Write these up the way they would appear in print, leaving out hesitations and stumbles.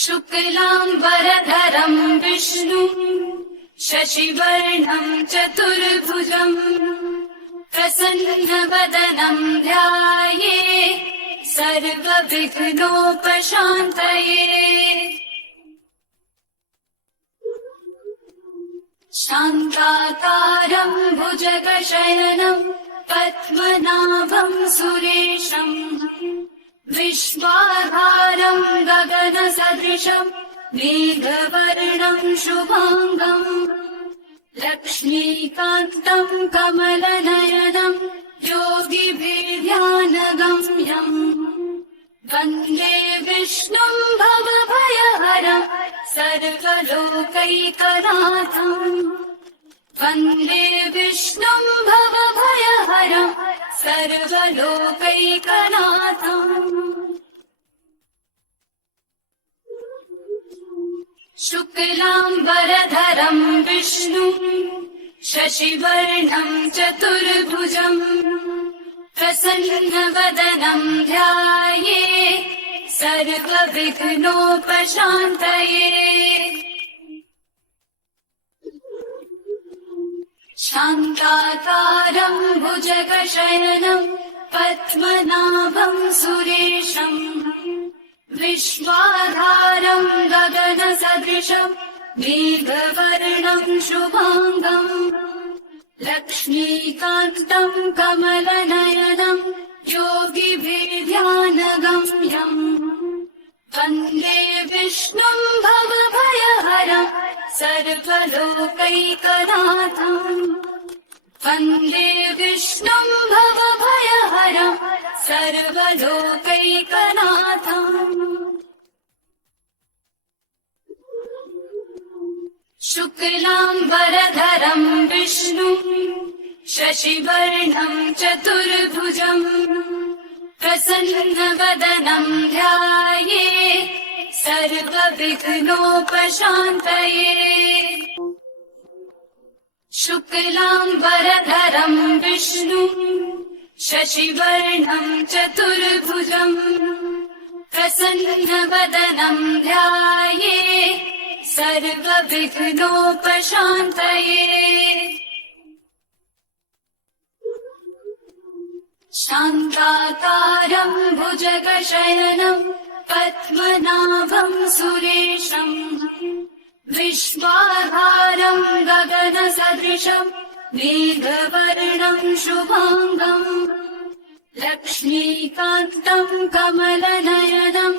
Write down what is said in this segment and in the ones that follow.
शुक्लाम्बरधरम् विष्णुम् शशिवर्णम् चतुर्भुजम् प्रसन्नवदनम् ध्याये सर्वविघ्नोपशान्तये। शान्ताकारम् भुजगशयनम् पद्मनाभम् सुरेशम् विश्वाधारम् गगनसदृशम् मेघवर्णम् शुभाङ्गम् लक्ष्मीकान्तम् कमलनयनम् योगिभिर्ध्यानगम्यम् वन्दे विष्णुम् भवभयहरम् सर्वलोकैकनाथम् वन्दे विष्णुम् भवभयहरम् सर्वलोकैकनाथम्। शुक्लाम्बरधरम् विष्णुम् शशिवर्णम् चतुर्भुजम् प्रसन्नवदनम् ध्याये सर्वविघ्नोपशान्तये। शान्ताकारम् भुजगशयनम् पद्मनाभम् सुरेशम् विश्वाधारम् गगनसदृशम् मेघवर्णम् शुभाङ्गम् लक्ष्मीकान्तम् कमलनयनम् योगिभिर्ध्यानगम्यम् वन्दे विष्णुम् भवभयहरम् सर्वलोकैकनाथम् वन्दे विष्णुम् भवभयहरम् सर्वलोकैकनाथम्। शुक्लाम्बरधरम् विष्णुम् शशिवर्णम् चतुर्भुजम् प्रसन्नवदनम् ध्याये सर्वविघ्नोपशान्तये। शुक्लाम्बरधरम् विष्णुम् शशिवर्णम् चतुर्भुजम् प्रसन्नवदनम् ध्याये सर्वविघ्नोपशान्तये। शान्ताकारम् भुजगशयनम् पद्मनाभम् सुरेशम् विश्वाधारम् गगनसदृशम् मेघवर्णम् शुभाङ्गम् लक्ष्मीकान्तम् कमलनयनम्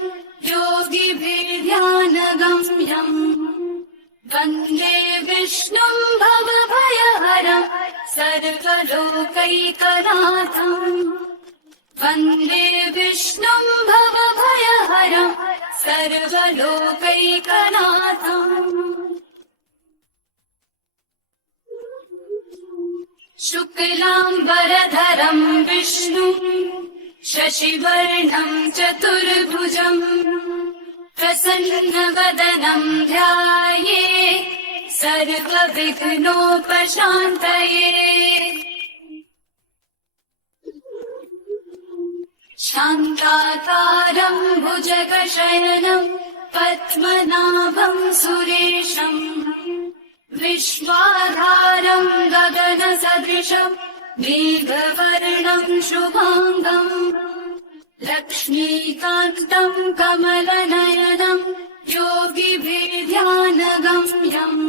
योगिभिर्ध्यानगम्यम् वन्दे विष्णुम् भवभयहरम् सर्वलोकैकनाथम् वन्दे विष्णुम् भवभयहरम् सर्वलोकैकनाथम्। शुक्लाम्बरधरम् विष्णुम् शशिवर्णम् चतुर्भुजम् प्रसन्नवदनम् ध्याये सर्वविघ्नोपशान्तये। शान्ताकारम् भुजगशयनम् पद्मनाभम् सुरेशम् विश्वाधारम् गगनसदृशम् मेघवर्णम् शुभाङ्गम् लक्ष्मीकान्तम् कमलनयनम् योगिभिर्ध्यानगम्यम्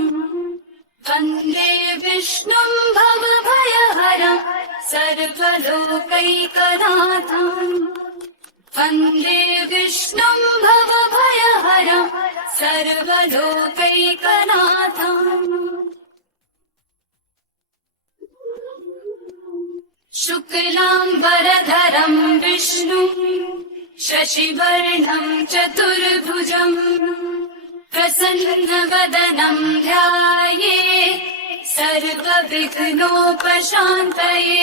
वन्दे विष्णुम् भवभयहरम् सर्वलोकैकनाथम् वन्दे विष्णुम् भवभयहरम् सर्वलोकैकनाथम्। शुक्लाम्बरधरम् विष्णुम् शशिवर्णम् चतुर्भुजम् प्रसन्नवदनम् ध्याये सर्वविघ्नोपशान्तये।